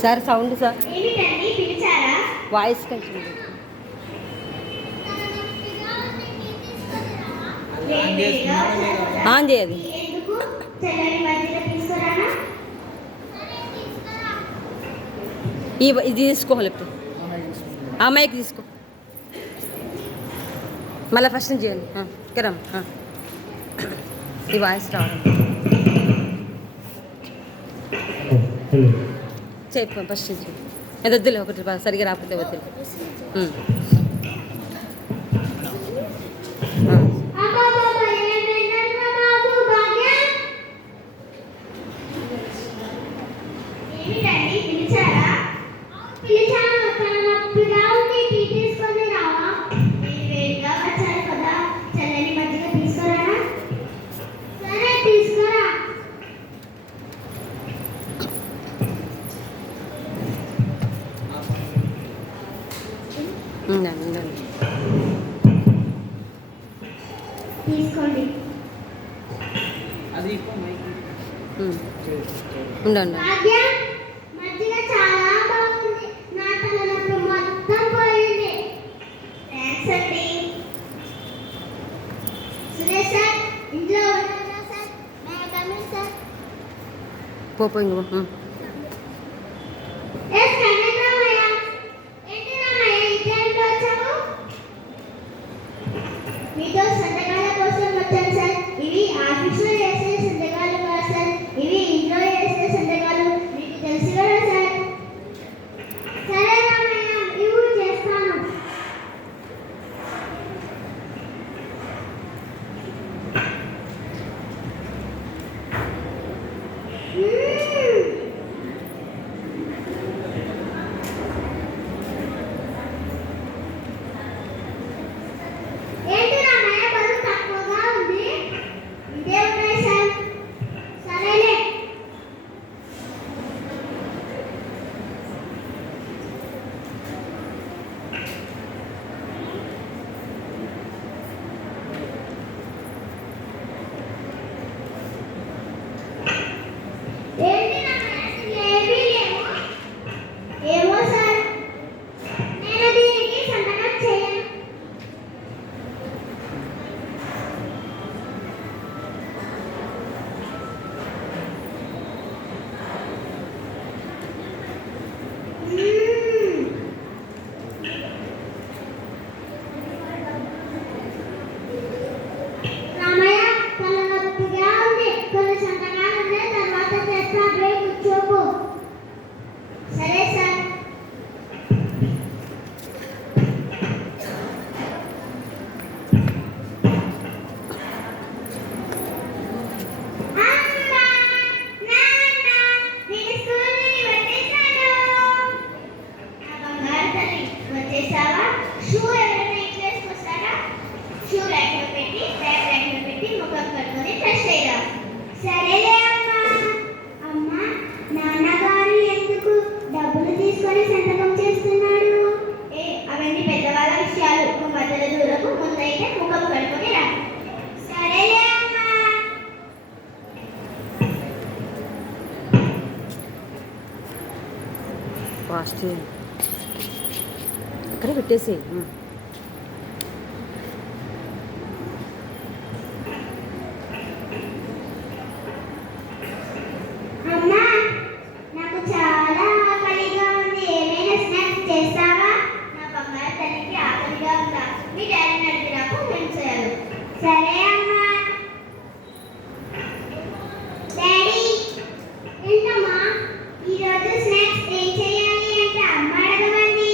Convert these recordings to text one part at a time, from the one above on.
Sir sound sir ఏమిటండి పిలిచారా? Voice కొంచెం ఆన్ చేయదు. ఎందుకు చల్లని మజ్జిగ తీసుకురానా? ఇది తీసుకోవాలి ఇప్పుడు ఆ మైక్ తీసుకో మళ్ళీ ఫస్ట్ నుంచి చేయండి కరమ్ ఈ వాయిస్ రావాలి చెప్పు ఫస్ట్ నుంచి ఎంత వద్దులే ఒకటి సరిగా రాకపోతే వద్దులే ఏమిటండి పిలిచారా? పిలిచాను, తన నొప్పిగా ఉంది, టీ తీసుకొని రావా? వేడిగా వచ్చారు కదా, చల్లని మజ్జిగ తీసుకురానా? సరే తీసుకురా. తీసుకోండి. ఉండండి భాగ్య, మజ్జిగ చాలా బాగుంది, నా తలనొప్పి మొత్తం పోయింది. థ్యాంక్స్ అండి. సురేష్ సార్ ఇంట్లో ఉన్నారా sir? May I come in sir? పోయింది ఎస్ కమింగ్ రామయ్య. ఏంటి రామయ్య ఈ టైంలో వచ్చావు? మీతో సంతకాల కోసం వచ్చాను సార్. ఇవి ఆఫీసులో చేసే సంతకాలు కాదు సార్, ఇవి ఇంట్లో చేసే సంతకాలు. మీకు తెలుసు కదా సార్? సరే రామయ్య, ఇవి చేస్తాను. ఏంటి రామయ్య బరువు తక్కువగా ఉంది? ఇదే ఉన్నాయి సార్. సరేలే. ఏంటి రామయ్య అసలు ఏమీ లేవు? ఏమో సార్, నేను దీనికి సంతకం చేయను. రామయ్య తలనొప్పిగా ఉంది, కొన్ని సంతకాలు ఉన్నాయి, తర్వాత చేస్తా. బ్రేక్ కూర్చోకు. సరే సార్. అమ్మా, నాన్న, నేను స్కూల్ నుండి వచ్చేసాను. నా బంగారు తల్లి, వచ్చేసావా? షూ ఎవరైనా ఇంట్లోకొస్తారా? షూ ర్యాక్లో పెట్టి, బ్యాగ్ ర్యాక్లో పెట్టి, ముఖం కట్టుకొని ఫ్రెష్ అయ్యిరా. సరేలే అమ్మా. అమ్మా, నాన్నగారు ఎందుకు డబ్బులు తీసుకొని సంతకం చేస్తున్నాడు? అవన్నీ పెద్దవాళ్ళ విషయాలు. నువ్వు మధ్యలో దూరకు, ముందైతే ముఖం కట్టుకొని రా. సరేలే అమ్మా. ఫాస్ట్ అక్కడ పెట్టేసి అమ్మా, నాకు చాలా ఆకలిగా ఉంది, ఏమైనా స్నాక్స్ చేస్తావా? నా బంగారు తల్లికి ఆకలిగా ఉందా? మీ డాడీని అడిగి నాకు పెంచారు. సరే అమ్మా. డాడీ, ఏంటమ్మా ఈరోజు స్నాక్స్ ఏం చేయాలి అంటే అమ్మ అడగమంది.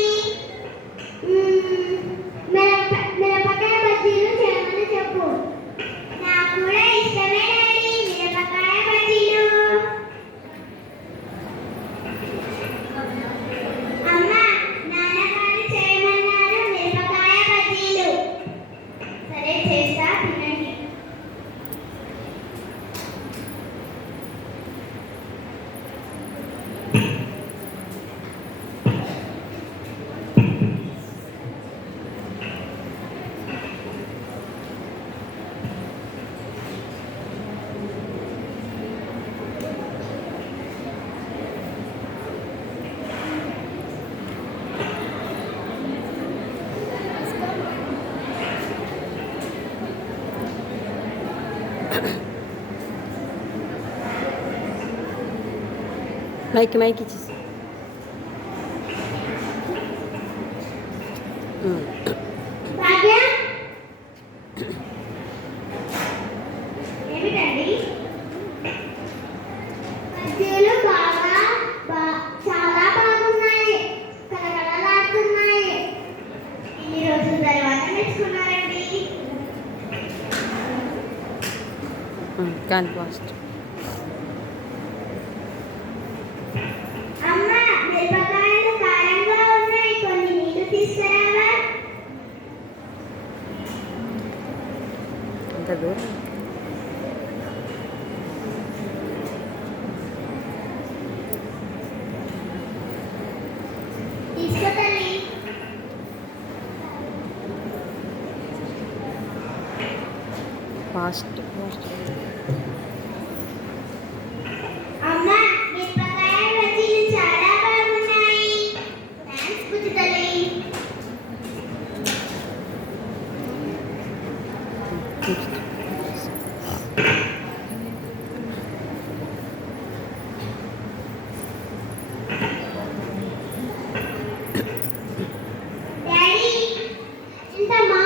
మైక్ ఇచ్చేసి. భాగ్య ఏమిటండి మధ్యలో చాలా బాగున్నాయి, కలకలలాడుతున్నాయి. ఇన్ని రోజుల తర్వాత మెచ్చుకున్నారండి. కానీ ఫాస్ట్. అమ్మ మిరపకాయలు కారంగా ఉన్నాయి, కొన్ని నీళ్లు తీసుకురావా? అంత దూరం తీసుకో తల్లి. ఫాస్ట్. అమ్మ మిరపకాయ బజ్జీలు చాలా బాగున్నాయి. థాంక్స్ బుజ్జి తల్లి. డాడీ ఇంతమ్మా,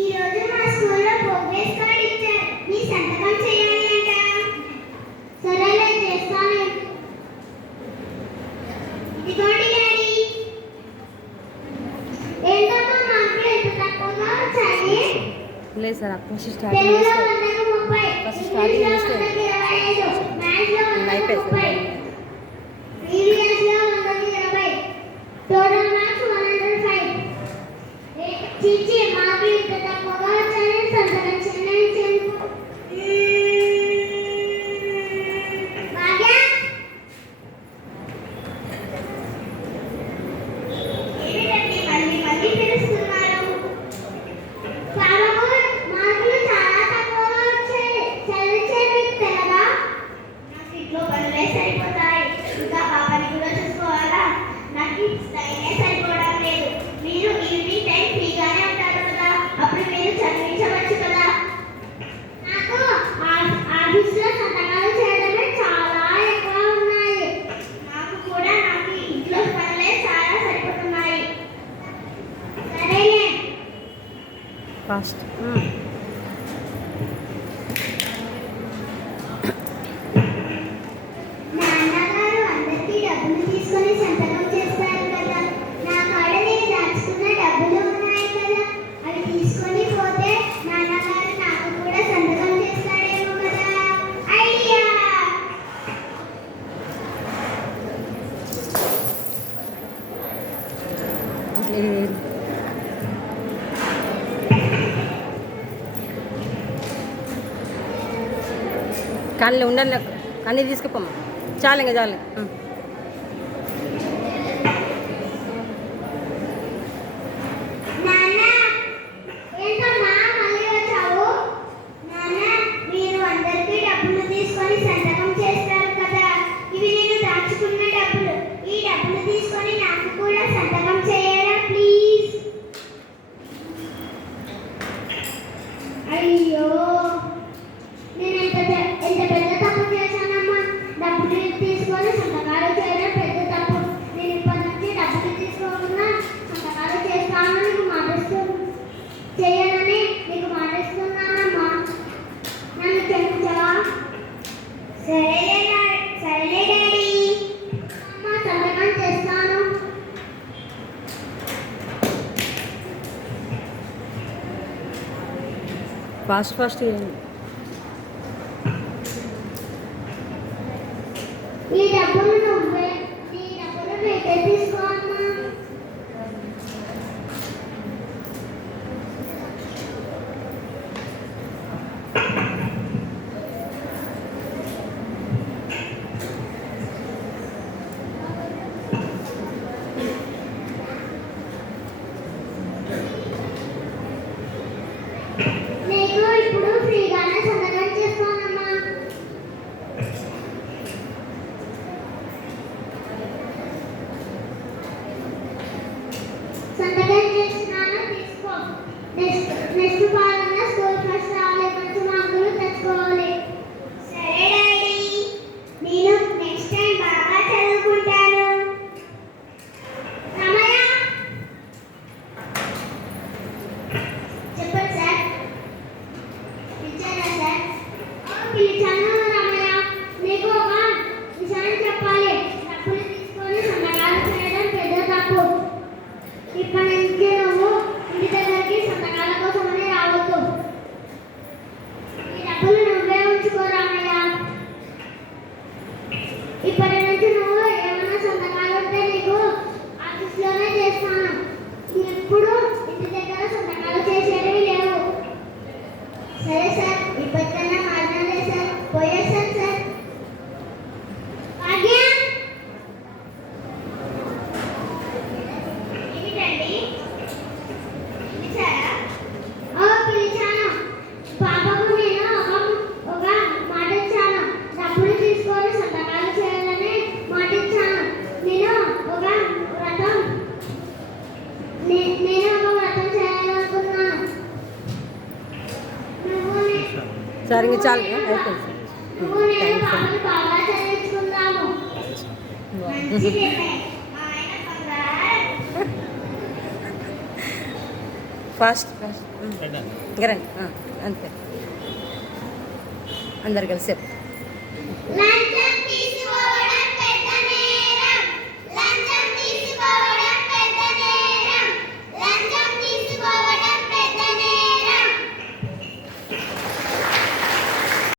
ఈ రోజు మా స్కూల్లో ప్రోగ్రెస్ కార్డ్ ఇచ్చారు. నీ సంతకం చేయాలి అంట. సరేలే చేస్తాను. ఇదిగోండి డాడీ. ఏంటమ్మా మార్కులు ఎంత తక్కువగా వచ్చాయి? లేదు సార్, ఫస్ట్ స్టార్టింగ్ తెలుగులో చేస్తే 130, ఫస్ట్ స్టార్టింగ్ ఇంగ్లీష్లో చేస్తే 125, మ్యాథ్స్లో అయిపోయింది 130, ఈవీఎస్లో 120, టోటల్ మార్క్స్ 105. చిచ్చి మార్కులు ఇంత తక్కువగా వచ్చాయని సంతకం చేయండి. భాగ్య ఏమిటండి మళ్ళీ పిలుస్తున్నారు? పాపకు మార్కులు చాలా తక్కువగా వచ్చాయి. చదివించే మీకు తెలదా? నాకు ఇంట్లో పనులే సరిపోతాయి, ఇంకా పాపని కూడా చూసుకోవాలా? నాకు ఈ టైమే సరిపోవడం లేదు. మీరు ఈవినింగ్ టైం ఫ్రీగానే ఉంటారు కదా, అప్పుడు మీరు చదివించవచ్చు కదా. నాకు ఆఫీస్లో సంతకాలు చేయడమే చాలా ఎక్కువ ఉన్నాయి. నాకు ఇంట్లో పనులే చాలా సరిపోతున్నాయి. సరేలే. ఫాస్ట్. నాన్నగారు అందరికీ డబ్బులు తీసుకొని సంతకం చేస్తారు కదా. నా కాడ నేను దాచుకున్న డబ్బులు ఉన్నాయి కదా, అవి తీసుకొని పోతే నాన్నగారు నాకు కూడా సంతకం చేస్తాడేమో కదా. ఐడియా. కానీ ఉండాలి, అన్నీ తీసుకుపోమ్మా. చాలు ఇంకా చాలు. నాన్న ఏంటమ్మా మళ్ళీ వచ్చావు? నాన్న మీరు అందరికీ డబ్బులు తీసుకొని సంతకం చేస్తారు కదా, ఇవి నేను దాచుకున్న డబ్బులు. ఈ డబ్బులు తీసుకొని నాకు కూడా సంతకం చేయరా ప్లీజ్? అయ్యో నేను ఎంత పెద్ద తప్పు చేశానమ్మా. డబ్బులు తీసుకొని సంతకాలు చేయడం పెద్ద తప్పు. నేను ఇప్పటి నుంచి డబ్బులు తీసుకోకుండా సంతకాలు చేస్తానని నీకు చేయనని నీకు మాటిస్తున్నానమ్మా. నన్ను క్షమించవా? సరేలే డాడీ. అమ్మ సంతకం చేస్తాను. ఫాస్ట్ చేయండి. ఈ డబ్బులు మీకే తీసుకో అమ్మా. నీకు ఇప్పుడు ఫ్రీగానే సంతకం చేస్తానమ్మా. పిలిచాను రామయ్య. నీకు ఒక విషయం చెప్పాలి. డబ్బులు తీసుకొని సంతకాలు చేయడం పెద్ద తప్పు. ఇప్పటి నుంచి నువ్వు ఇంటి దగ్గరికి సంతకాల కోసమని రావద్దు. ఈ డబ్బులు నువ్వే ఉంచుకో రామయ్య. ఇప్పటి నుంచి నువ్వు ఏమైనా సంతకాలు ఉంటే నీకు ఆఫీస్లోనే చేస్తాను. ఎప్పుడు ఇంటి దగ్గర సంతకాలు చేసేవి లేవు. సరే సార్, ఇప్పటికన్నా మాట్లాడలే సార్. పోయేసాను సార్. భాగ్య, ఏమిటండి పిలిచారా? పిలిచాను. పాపకు నేను ఒక మాట ఇచ్చాను. డబ్బులు తీసుకొని సంతకాలు చేయాలని మాట ఇచ్చాను. నేను ఒక వ్రతం చేయాలనుకున్నాను. సార్ ఇంక చాలు అయిపోయింది నువ్వు నేను పాపని బాగా చదివించుకుందాము. మంచిదే. మా ఆయన బంగారం. ఫాస్ట్ ఫాస్ట్ ఇంకా రండి అంతే అందరు కలిసి లంచ్